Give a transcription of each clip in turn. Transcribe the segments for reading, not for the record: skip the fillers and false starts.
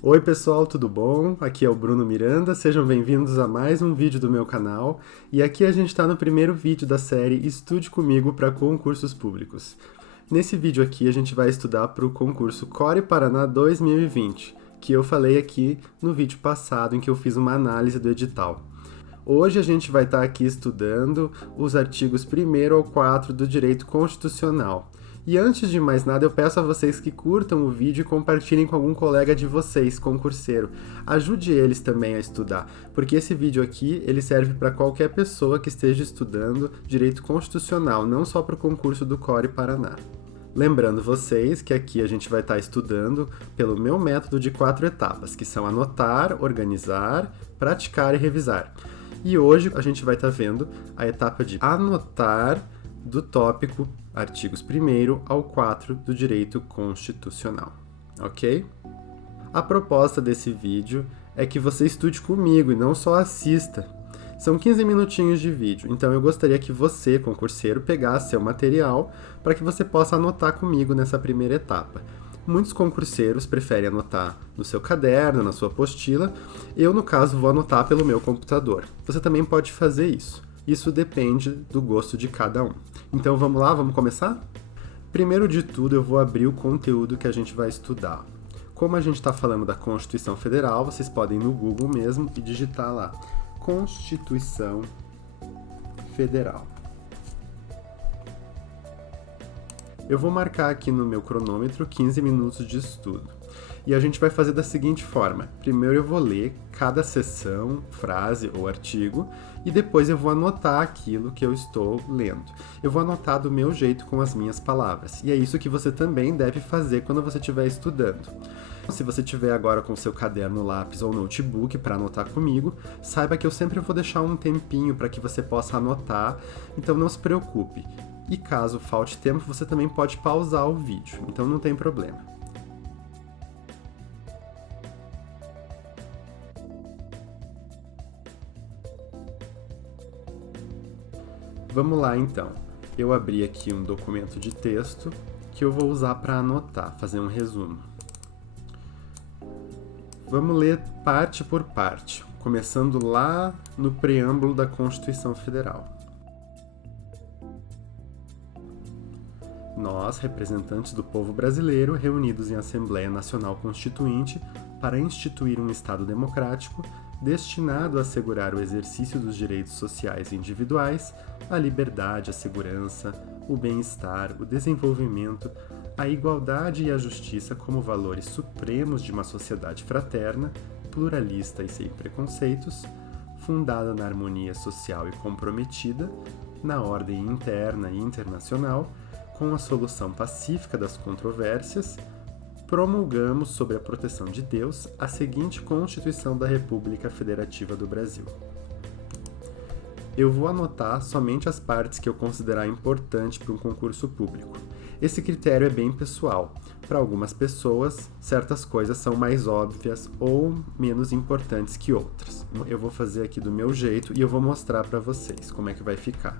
Oi pessoal, tudo bom? Aqui é o Bruno Miranda, sejam bem-vindos a mais um vídeo do meu canal. E aqui a gente está no primeiro vídeo da série Estude Comigo para Concursos Públicos. Nesse vídeo aqui a gente vai estudar para o concurso Core Paraná 2020, que eu falei aqui no vídeo passado em que eu fiz uma análise do edital. Hoje a gente vai estar aqui estudando os artigos 1º ao 4 do Direito Constitucional. E antes de mais nada, eu peço a vocês que curtam o vídeo e compartilhem com algum colega de vocês, concurseiro. Ajude eles também a estudar, porque esse vídeo aqui ele serve para qualquer pessoa que esteja estudando Direito Constitucional, não só para o concurso do Core Paraná. Lembrando vocês que aqui a gente vai estar estudando pelo meu método de 4 etapas, que são anotar, organizar, praticar e revisar. E hoje a gente vai estar vendo a etapa de anotar do tópico artigos 1º ao 4 do Direito Constitucional, ok? A proposta desse vídeo é que você estude comigo e não só assista. São 15 minutinhos de vídeo, então eu gostaria que você, concurseiro, pegasse seu material para que você possa anotar comigo nessa primeira etapa. Muitos concurseiros preferem anotar no seu caderno, na sua apostila. Eu, no caso, vou anotar pelo meu computador. Você também pode fazer isso. Isso depende do gosto de cada um. Então vamos lá, vamos começar? Primeiro de tudo, eu vou abrir o conteúdo que a gente vai estudar. Como a gente está falando da Constituição Federal, vocês podem ir no Google mesmo e digitar lá Constituição Federal. Eu vou marcar aqui no meu cronômetro 15 minutos de estudo. E a gente vai fazer da seguinte forma. Primeiro eu vou ler cada seção, frase ou artigo, e depois eu vou anotar aquilo que eu estou lendo. Eu vou anotar do meu jeito com as minhas palavras. E é isso que você também deve fazer quando você estiver estudando. Se você tiver agora com seu caderno, lápis ou notebook para anotar comigo, saiba que eu sempre vou deixar um tempinho para que você possa anotar, então não se preocupe. E caso falte tempo, você também pode pausar o vídeo, então não tem problema. Vamos lá então. Eu abri aqui um documento de texto que eu vou usar para anotar, fazer um resumo. Vamos ler parte por parte, começando lá no preâmbulo da Constituição Federal. Nós, representantes do povo brasileiro, reunidos em Assembleia Nacional Constituinte para instituir um Estado democrático destinado a assegurar o exercício dos direitos sociais individuais, a liberdade, a segurança, o bem-estar, o desenvolvimento, a igualdade e a justiça como valores supremos de uma sociedade fraterna, pluralista e sem preconceitos, fundada na harmonia social e comprometida, na ordem interna e internacional, com a solução pacífica das controvérsias, promulgamos, sob a proteção de Deus, a seguinte Constituição da República Federativa do Brasil. Eu vou anotar somente as partes que eu considerar importantes para um concurso público. Esse critério é bem pessoal. Para algumas pessoas, certas coisas são mais óbvias ou menos importantes que outras. Eu vou fazer aqui do meu jeito e eu vou mostrar para vocês como é que vai ficar.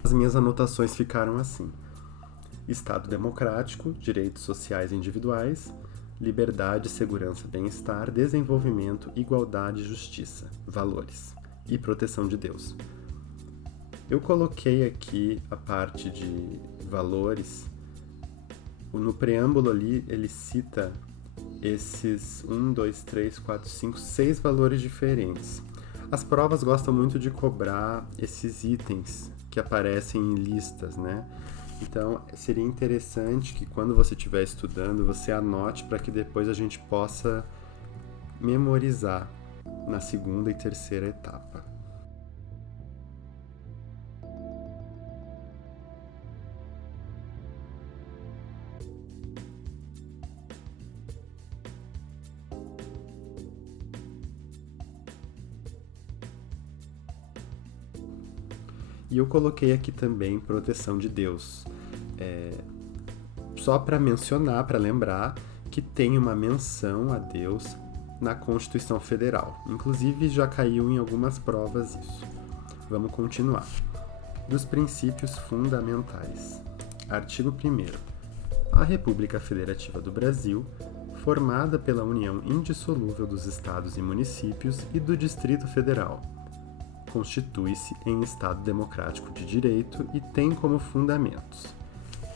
As minhas anotações ficaram assim: Estado democrático, direitos sociais individuais, liberdade, segurança, bem-estar, desenvolvimento, igualdade, justiça, valores e proteção de Deus. Eu coloquei aqui a parte de valores No preâmbulo ali, ele cita esses 6 valores diferentes. As provas gostam muito de cobrar esses itens que aparecem em listas, né? Então, seria interessante que quando você estiver estudando, você anote para que depois a gente possa memorizar na segunda e terceira etapa. E eu coloquei aqui também proteção de Deus. Só para mencionar, para lembrar que tem uma menção a Deus na Constituição Federal. Inclusive já caiu em algumas provas isso. Vamos continuar. Dos princípios fundamentais. Artigo 1º. A República Federativa do Brasil, formada pela união indissolúvel dos estados e municípios e do Distrito Federal, constitui-se em Estado democrático de direito e tem como fundamentos.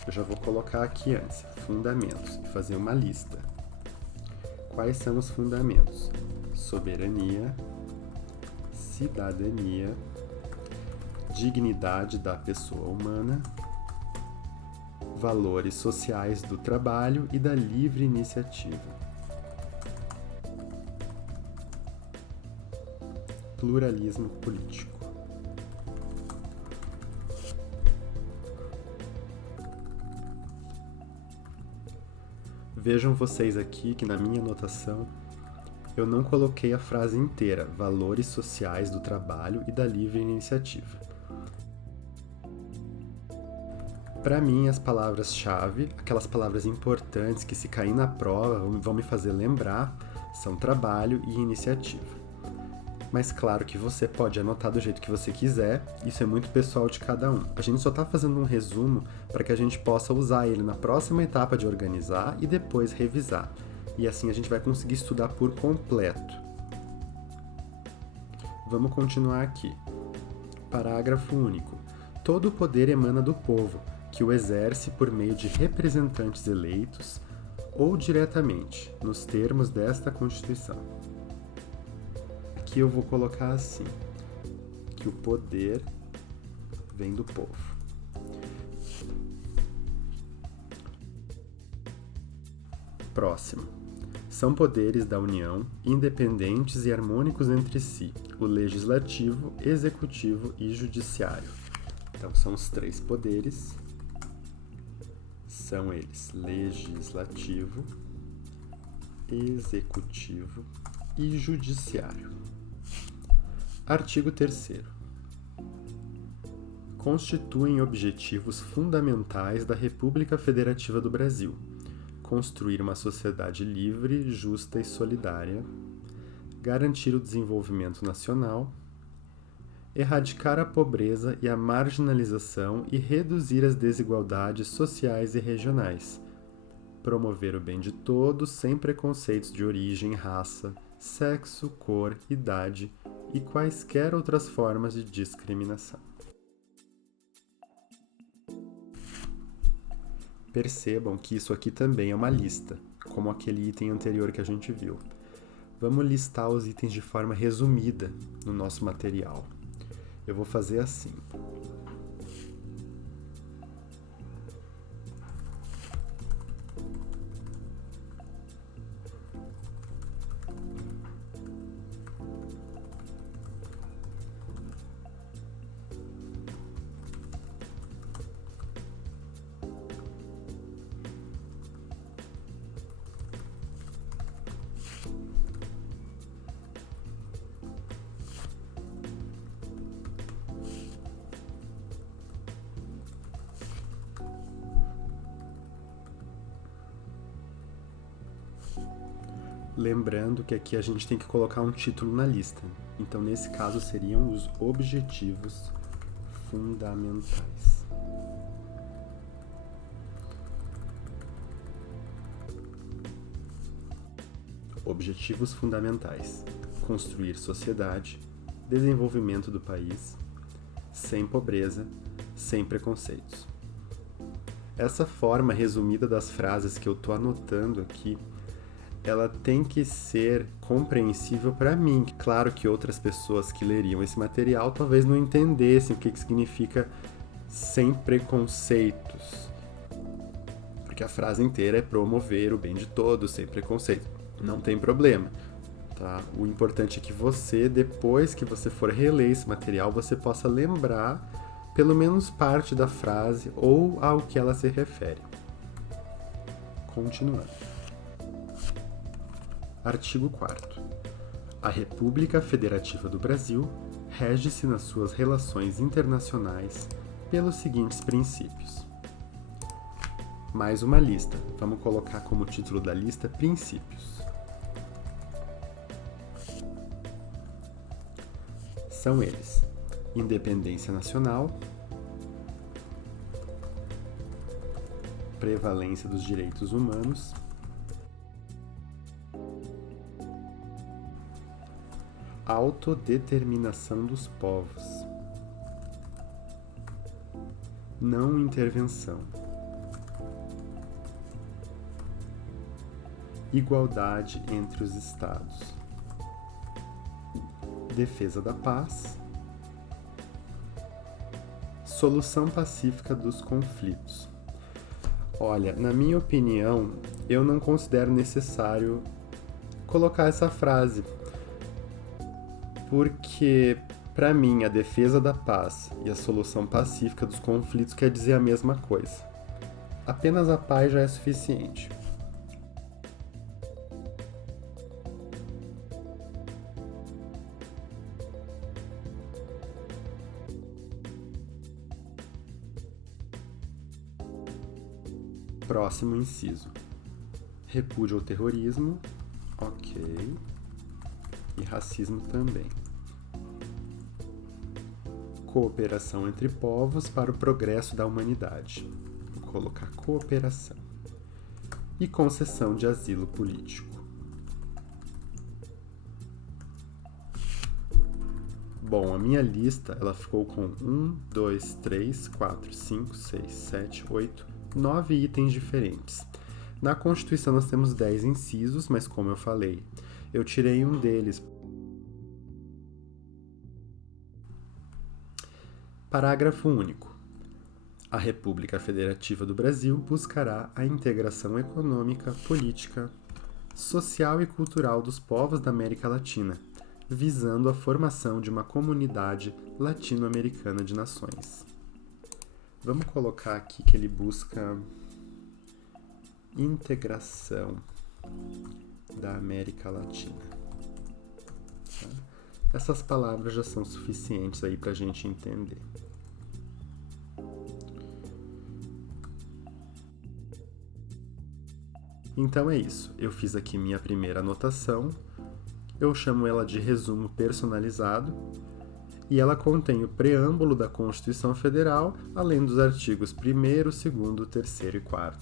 Eu já vou colocar aqui antes, fundamentos, e fazer uma lista. Quais são os fundamentos? Soberania, cidadania, dignidade da pessoa humana, valores sociais do trabalho e da livre iniciativa, pluralismo político. Vejam vocês aqui que na minha anotação eu não coloquei a frase inteira, valores sociais do trabalho e da livre iniciativa. Para mim, as palavras-chave, aquelas palavras importantes que se cair na prova vão me fazer lembrar, são trabalho e iniciativa. Mas claro que você pode anotar do jeito que você quiser, isso é muito pessoal de cada um. A gente só está fazendo um resumo para que a gente possa usar ele na próxima etapa de organizar e depois revisar. E assim a gente vai conseguir estudar por completo. Vamos continuar aqui. Parágrafo único. Todo o poder emana do povo, que o exerce por meio de representantes eleitos ou diretamente, nos termos desta Constituição. Aqui eu vou colocar assim, que o poder vem do povo. Próximo. São poderes da União, independentes e harmônicos entre si, o legislativo, executivo e judiciário. Então, são os 3 poderes. São eles: legislativo, executivo e judiciário. Artigo 3º. Constituem objetivos fundamentais da República Federativa do Brasil: construir uma sociedade livre, justa e solidária, garantir o desenvolvimento nacional, erradicar a pobreza e a marginalização e reduzir as desigualdades sociais e regionais, promover o bem de todos sem preconceitos de origem, raça, sexo, cor, idade e quaisquer outras formas de discriminação. Percebam que isso aqui também é uma lista, como aquele item anterior que a gente viu. Vamos listar os itens de forma resumida no nosso material. Eu vou fazer assim. Lembrando que aqui a gente tem que colocar um título na lista. Então, nesse caso, seriam os objetivos fundamentais. Objetivos fundamentais: construir sociedade, desenvolvimento do país, sem pobreza, sem preconceitos. Essa forma resumida das frases que eu estou anotando aqui, ela tem que ser compreensível para mim. Claro que outras pessoas que leriam esse material talvez não entendessem o que significa sem preconceitos. Porque a frase inteira é promover o bem de todos, sem preconceito. Não tem problema. Tá? O importante é que você, depois que você for reler esse material, você possa lembrar pelo menos parte da frase ou ao que ela se refere. Continuando. Artigo 4º. A República Federativa do Brasil rege-se nas suas relações internacionais pelos seguintes princípios. Mais uma lista. Vamos colocar como título da lista princípios. São eles: independência nacional, prevalência dos direitos humanos, autodeterminação dos povos, não intervenção, igualdade entre os Estados, defesa da paz, solução pacífica dos conflitos. Olha, na minha opinião, eu não considero necessário colocar essa frase, porque, para mim, a defesa da paz e a solução pacífica dos conflitos quer dizer a mesma coisa. Apenas a paz já é suficiente. Próximo inciso. Repúdio ao terrorismo, ok. E racismo também. Cooperação entre povos para o progresso da humanidade. Vou colocar cooperação. E concessão de asilo político. Bom, a minha lista ela ficou com 1, 2, 3, 4, 5, 6, 7, 8, 9 itens diferentes. Na Constituição nós temos 10 incisos, mas como eu falei, eu tirei um deles. Parágrafo único. A República Federativa do Brasil buscará a integração econômica, política, social e cultural dos povos da América Latina, visando a formação de uma comunidade latino-americana de nações. Vamos colocar aqui que ele busca integração da América Latina. Tá? Essas palavras já são suficientes aí para a gente entender. Então é isso. Eu fiz aqui minha primeira anotação. Eu chamo ela de resumo personalizado. E ela contém o preâmbulo da Constituição Federal, além dos artigos 1º, 2º, 3º e 4º.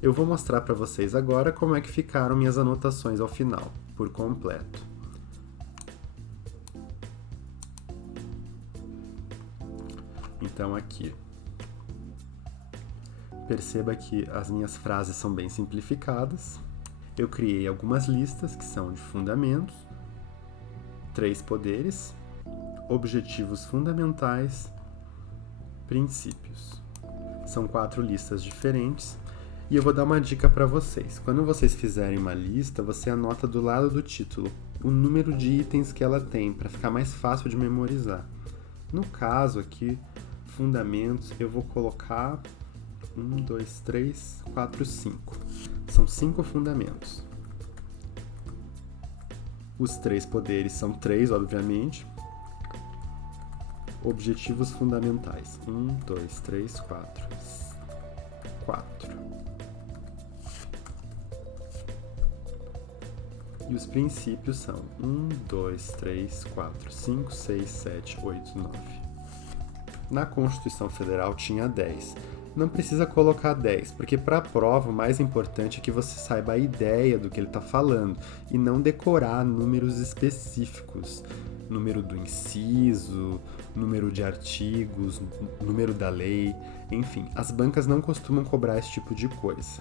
Eu vou mostrar para vocês agora como é que ficaram minhas anotações ao final, por completo. Então aqui, perceba que as minhas frases são bem simplificadas. Eu criei algumas listas que são de fundamentos, 3 poderes, objetivos fundamentais, princípios. São 4 listas diferentes e eu vou dar uma dica para vocês. Quando vocês fizerem uma lista, você anota do lado do título o número de itens que ela tem, para ficar mais fácil de memorizar. No caso aqui, fundamentos, eu vou colocar 1, 2, 3, 4, 5. São 5 fundamentos. Os 3 poderes são 3, obviamente. Objetivos fundamentais. 1, 2, 3, 4. 4. E os princípios são 1, 2, 3, 4, 5, 6, 7, 8, 9. Na Constituição Federal tinha 10. Não precisa colocar 10, porque para a prova o mais importante é que você saiba a ideia do que ele está falando e não decorar números específicos. número do inciso, número de artigos, número da lei, enfim, as bancas não costumam cobrar esse tipo de coisa.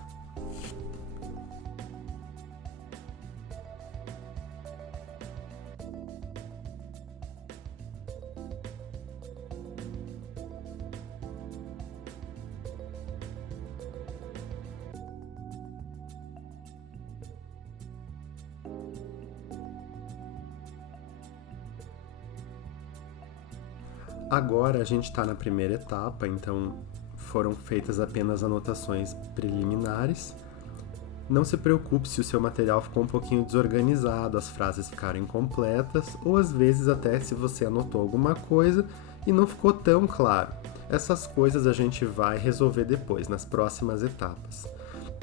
Agora a gente está na primeira etapa, então foram feitas apenas anotações preliminares. Não se preocupe se o seu material ficou um pouquinho desorganizado, as frases ficaram incompletas, ou às vezes até se você anotou alguma coisa e não ficou tão claro. Essas coisas a gente vai resolver depois, nas próximas etapas.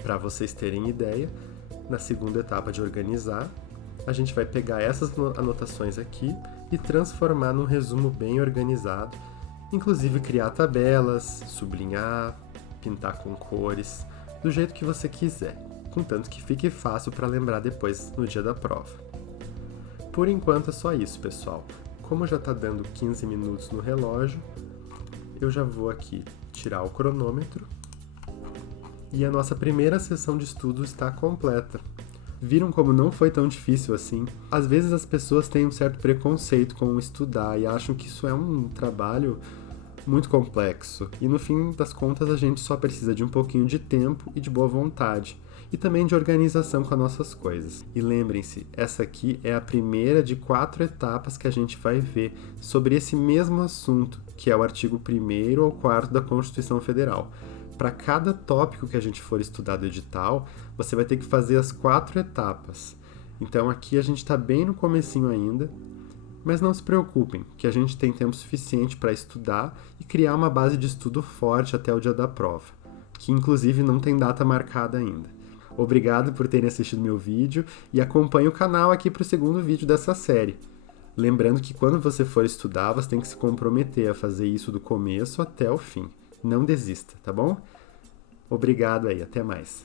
Para vocês terem ideia, na segunda etapa de organizar, a gente vai pegar essas anotações aqui e transformar num resumo bem organizado, inclusive criar tabelas, sublinhar, pintar com cores, do jeito que você quiser, contanto que fique fácil para lembrar depois no dia da prova. Por enquanto é só isso, pessoal. Como já está dando 15 minutos no relógio, eu já vou aqui tirar o cronômetro e a nossa primeira sessão de estudo está completa. Viram como não foi tão difícil assim? Às vezes as pessoas têm um certo preconceito com estudar e acham que isso é um trabalho muito complexo. E no fim das contas a gente só precisa de um pouquinho de tempo e de boa vontade. E também de organização com as nossas coisas. E lembrem-se, essa aqui é a primeira de 4 etapas que a gente vai ver sobre esse mesmo assunto, que é o artigo 1º ao 4º da Constituição Federal. Para cada tópico que a gente for estudar do edital, você vai ter que fazer as 4 etapas. Então aqui a gente está bem no comecinho ainda, mas não se preocupem, que a gente tem tempo suficiente para estudar e criar uma base de estudo forte até o dia da prova, que inclusive não tem data marcada ainda. Obrigado por terem assistido meu vídeo e acompanhe o canal aqui para o segundo vídeo dessa série. Lembrando que quando você for estudar, você tem que se comprometer a fazer isso do começo até o fim. Não desista, tá bom? Obrigado aí, até mais.